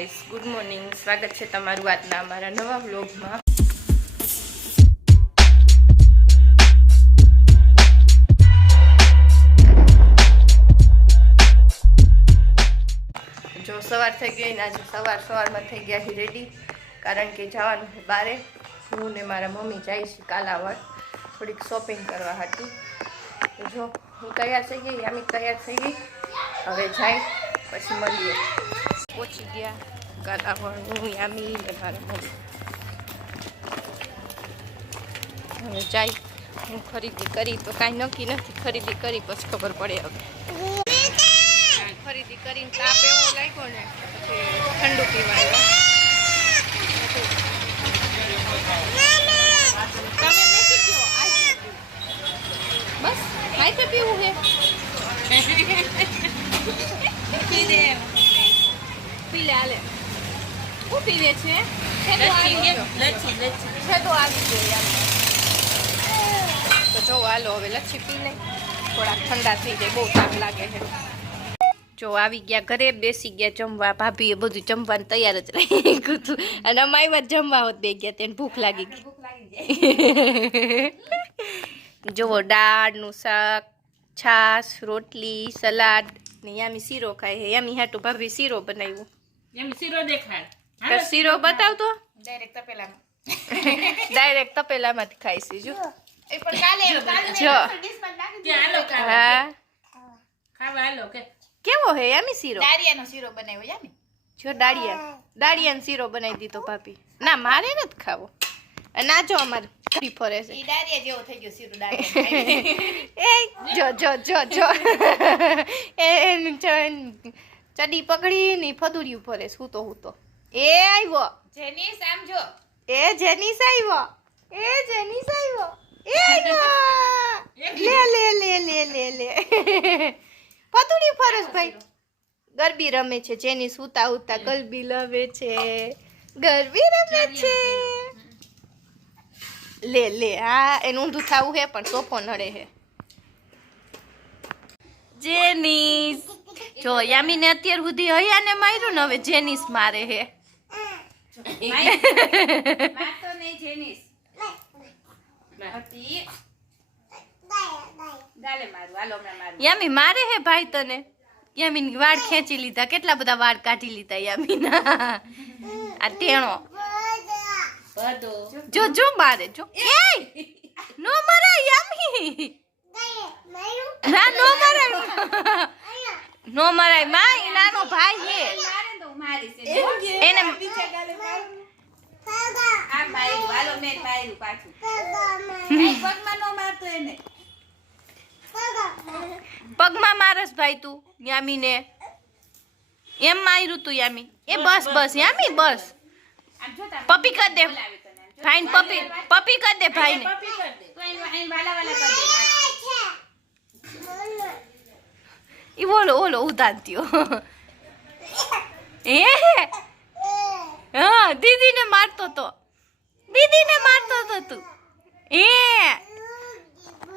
Guys, good morning. સ્વાગત છે તમારું આજના અમારા નવા વ્લોગમાં. જો સવાર થઈ ગઈ ને આજે સવાર સવારમાં થઈ ગયા છે રેડી કારણ કે જવાનું છે બારે. હું ને મારા મમ્મી જાય છે કાલાવડ. થોડીક શોપિંગ કરવા હતી. જો, હું તૈયાર થઈ ગઈ યામી તૈયાર થઈ ગઈ. હવે જાય, પછી મળીએ. પહોંચી ગયા. કાલાવડ હું યામી ને મમ્મી જાય હું ખરીદી કરી તો કાંઈ નક્કી નથી ખરીદી કરી પછી ખબર પડે ખરીદી કરીને તાપ એવો લાગ્યો ને પછી ઠંડુ પીવાનું બસ આઈસે પીવું છે પી દે હાલે દે પીવે છે? તો આવી ગયો છે? આવી ગયો યાર. તો જો હાલો હવે લચ્છી પી લે થોડાક ઠંડા થઈ જાય બહુ તાપ લાગે છે. જો આવી ગયા ઘરે બેસી ગયા જમવા. ભાભીએ બધું જમવાનું તૈયાર જ રહી હતું અને અમારી વાત જમવા હોત બે ગયા તેને ભૂખ લાગી ગઈ. જુઓ દાળનું શાક છાશ રોટલી સલાડ ને યામી શીરો ખાય છે. યામી હાટું ભાભી શીરો બનાવ્યું. યામી શીરો દેખાડ તો શીરો બતાવતો? ડાયરેક્ટ તપેલામાં ડાયરેક્ટ તપેલામાંથી ખાઈ છે જો એ પણ કાલે કાલે જો કે હાલો કાલે હા. ખાવા હાલો કે. કેવો હે યામી શીરો? દારિયાનો શીરો બનાવ્યો યામી? જો દાળિયા. દાળિયાનો શીરો બનાવી દીધો ભાભી. ના મારે નથી ખાવો. ના જો અમારે ઘરી ફરે છે. ઈ જેવો થઈ ગયો શીરો દારિયા એ જો જો જો જો. એ ચડી પકડી ને ફદુરિયું ફરે છે હું તો હું તો એ આવ્યો જેની સમજો એ જેનીસ આવ્યો એ જેનીસ આવ્યો એ આવ્યો લે લે લે લે લે લે. પતુડી ફરે છે ભાઈ. ગરબી રમે છે જેની સુતા ઉતા ગલબી લવે છે. ગરબી રમે છે. લે લે હા એનું ઊંધું થવું હે પણ સોફો નડે હે. જેનિસ. જો યામીને અત્યાર સુધી હૈયાને માર્યું ને હવે જેનિસ મારે હે. મારતો નહીં જેનીસ. હતી ગાલે મારું હાલો હમણાં મારું. યામી મારે હે ભાઈ તને? યામીન વાળ ખેંચી લીધા કેટલા બધા વાળ કાઢી લીધા યામીના. આ ટેણો. જો જો મારે જો. એ નો મારે યામી. ના નો મારે. નો મરાયમાં ઈ નાનો ભાઈ હે. મારે છે. એને આ મારી. હાલો મેં માર્યું પાછું. પગમાં નો મારતો એને. પગમાં મારસ ભાઈ તું યામીને. એમ માર્યું તું યામી. એ બસ બસ યામી બસ. પપી પપ્પી કર દે. ભાઈ પપી પપી કર દે ભાઈ ને કર દે. તો એને એને વાલા વાલા કર દે ઈ બોલો ઓલો ઉદાન એ હા દીદીને મારતો તો. દીદીને મારતો તો તું. એ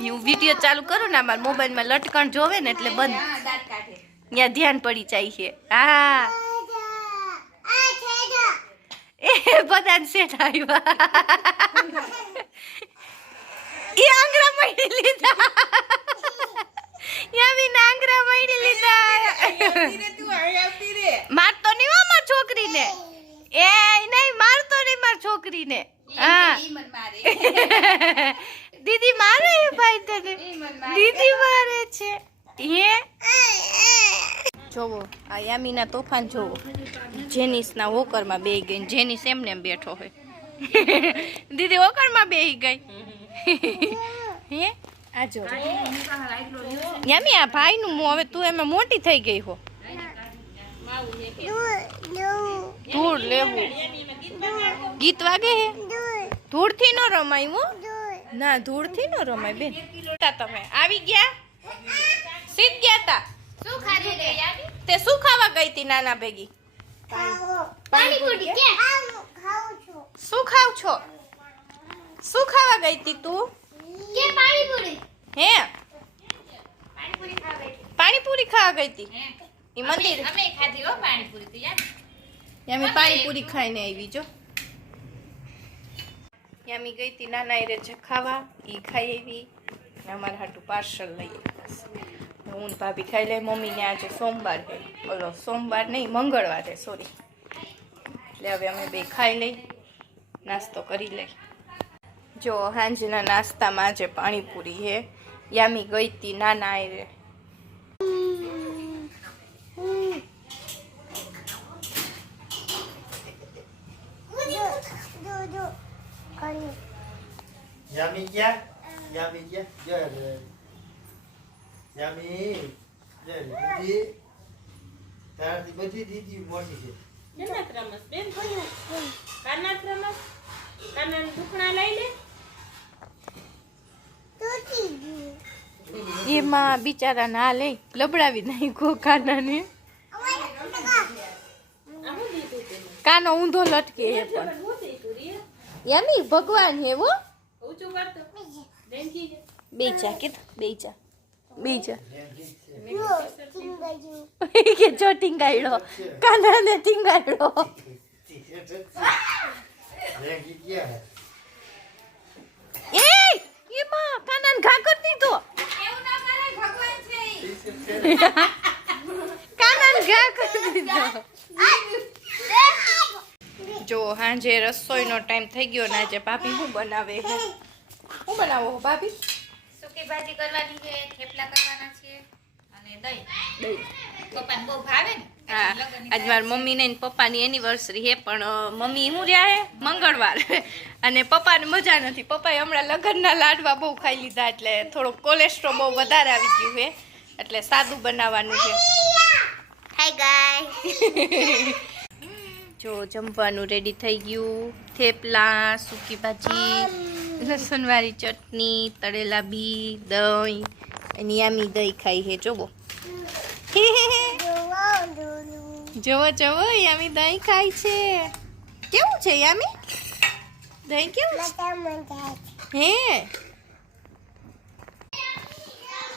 હું વીડિયો ચાલુ કરું ને મારા મોબાઈલમાં લટકણ જોવે ને એટલે બંધ. હા ત્યાં ધ્યાન પડી જાય છે. હા. એ બધાને સેટ આવ્યા એ આંગળા મળી લીધા. યામી નાંગરા મળી લીધા. મારતો નહીં હો માર છોકરીને. એ નહીં મારતો નહીં માર છોકરીને. હા. દીદી મારે એ ભાઈ તને? દીદી મારે છે. હે? જોવો આ યામીના તોફાન જોવો. જેનિસના હોકરમાં બે ગઈ ને જેનિસ એમને એમ બેઠો હોય. દીદી હોકરમાં બેહી ગઈ. હે? આ જો યામી આ ભાઈનું નું હવે તું એમાં મોટી થઈ ગઈ હો. ધૂળ લેવું. ગીત વાગે હે? ધૂળથી ન રમાય હું. ના ધૂળથી ન રમાય બેન. તમે. આવી ગયા? સીધ ગયા તા? શું ખાધું તે? શું ખાવા ગઈ તી નાના ભેગી? પાણીપુરી શું ખાવ છો? શું ખાવા ગઈ તી તું? કે પાણીપુરી? હે? પાણીપુરી ખાવા ગઈ પાણીપુરી ખાવા ગઈ તી હે. ઈ મંદિર. અમે ખાધી હો પાણીપુરી તો યાર યામી પાણીપુરી ખાઈને આવી જો. યામી ગઈ હતી નાના એરે છે ખાવા એ ખાઈ આવી. ને અમારા હાટું પાર્સલ લઈ આવ્યા હું ભાભી ખાઈ લે મમ્મીને આજે સોમવાર છે. બોલો સોમવાર નહીં મંગળવારે સોરી એટલે હવે અમે બે ખાઈ લઈ. નાસ્તો કરી લઈ. જો સાંજના નાસ્તામાં જે પાણીપુરી હે યામી ગઈ તી ના ના રે. યામી ગયા યામી બધી દીદી મોટી છે. કાના રમસ બેન કાના રમસ કાના દુખણા લઈ લે? એમાં બિચારા ના લઈ લબડાવી નાખ્યો કાનાને. કાનો ઊંધો લટકે એ પણ. યાની ભગવાન હેવો બેચા કે બેચા બીજા કે જો ટીંગાયડો? કાનાને ટીંગાયડો. એમાં કાનાને ઘા કરી કાનાને ઘા કરી દીધો. જો હાંજે રસોઈનો ટાઈમ થઈ ગયો ને આજે ભાભી શું બનાવે છે શું બનાવો હો ભાભી? સુકી ભાજી કરવાની છે થેપલા કરવાના છે અને દહીં. દહીં. પપ્પાને બહુ ભાવે ને? હા આજ મારા મમ્મીને ને પપ્પાની એનિવર્સરી છે પણ મમ્મી હું રહ્યા હે? મંગળવાર. અને પપ્પાને મજા નથી. પપ્પાએ હમણાં લગ્નના લાડવા બહુ ખાઈ લીધા એટલે થોડોક કોલેસ્ટ્રોલ બહુ વધારે આવી ગયું હે એટલે સાદું બનાવવાનું છે. હાય ગાય જો જમવાનું રેડી થઈ ગયું. થેપલા સૂકી ભાજી લસણવાળી ચટણી તળેલા બી દહીં એની આમી દહીં ખાઈ હે જોવો. જોવો જોવો યામી દહીં ખાય છે. કેવું છે, યામી? દહીં કેવું હે?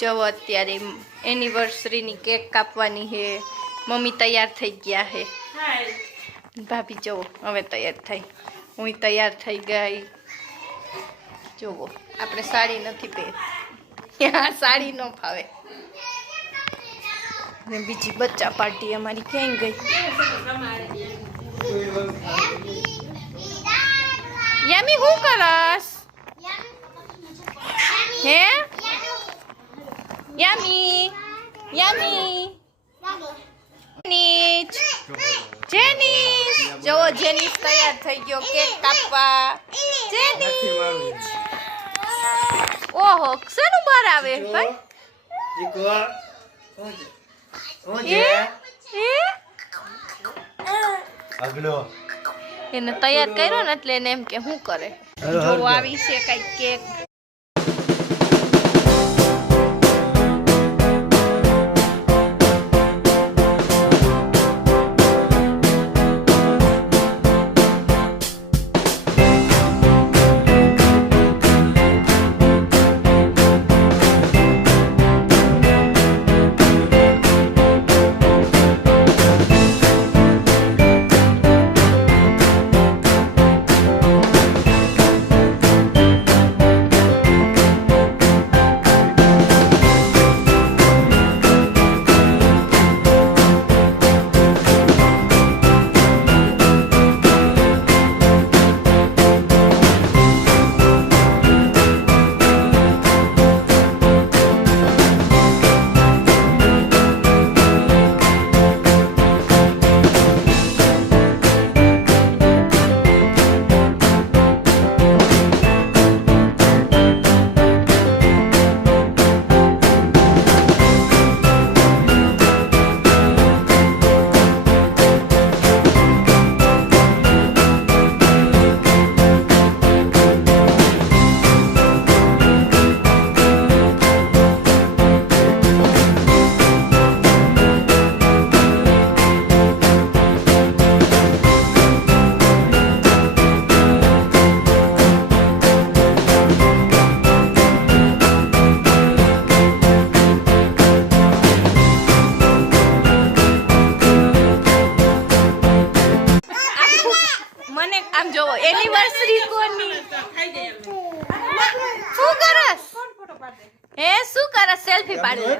જોવો અત્યારે એનિવર્સરીની કેક કાપવાની છે મમ્મી તૈયાર થઈ ગયા છે ભાભી જવો હવે તૈયાર થઈ. હું તૈયાર થઈ ગઈ. જુઓ, આપણે સાડી નથી પહેરી. સાડી ન ફાવે. અને બીજી બચ્ચા પાર્ટી અમારી ક્યાંય ગઈ? યામી, હું કરસ હે? યામી યામી. નીચ જેનીસ જો જેનીસ તૈયાર થઈ ગયો, કેક કાપવા. જેનીસ ઓહો, શેનું બહાર આવે? ભાઈ? શું છે અગલો એને તૈયાર કર્યો ને એટલે એને એમ કે શું કરે? જો આવી છે કઈ કેક.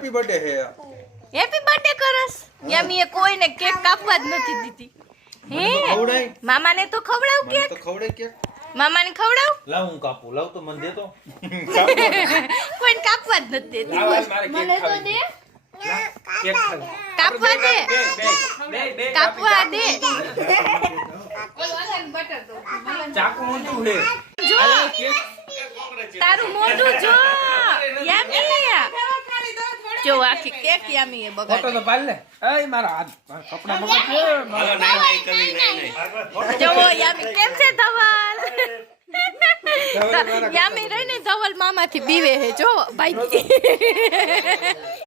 હેપી બર્થડે હે. હેપી બર્થડે કરસ યમી એ કોઈને કેક કાપવા જ નથી દીધી. હે? ખવડાય. મામાને તો ખવડાવ કેક તો ખવડાય કે મામાને ખવડાવ? લાવ હું કાપું. લાવ તો મને દે તો કોઈને કાપવા જ નથી દેતી. કેક મને તો દે. કાપવા દે. કાપવા દે. ચાકુ ઊંધું હે જો. તારું મોઢું જો. યમી જો આખી કેક યમી એ ફોટો તો પાડ લે. એય મારા હાથ મારા કપડા બગડ. જો યામી કેમ છે ધવલ? યામી રહીને ધવલ મામાથી બીવે હે જો ભાઈ.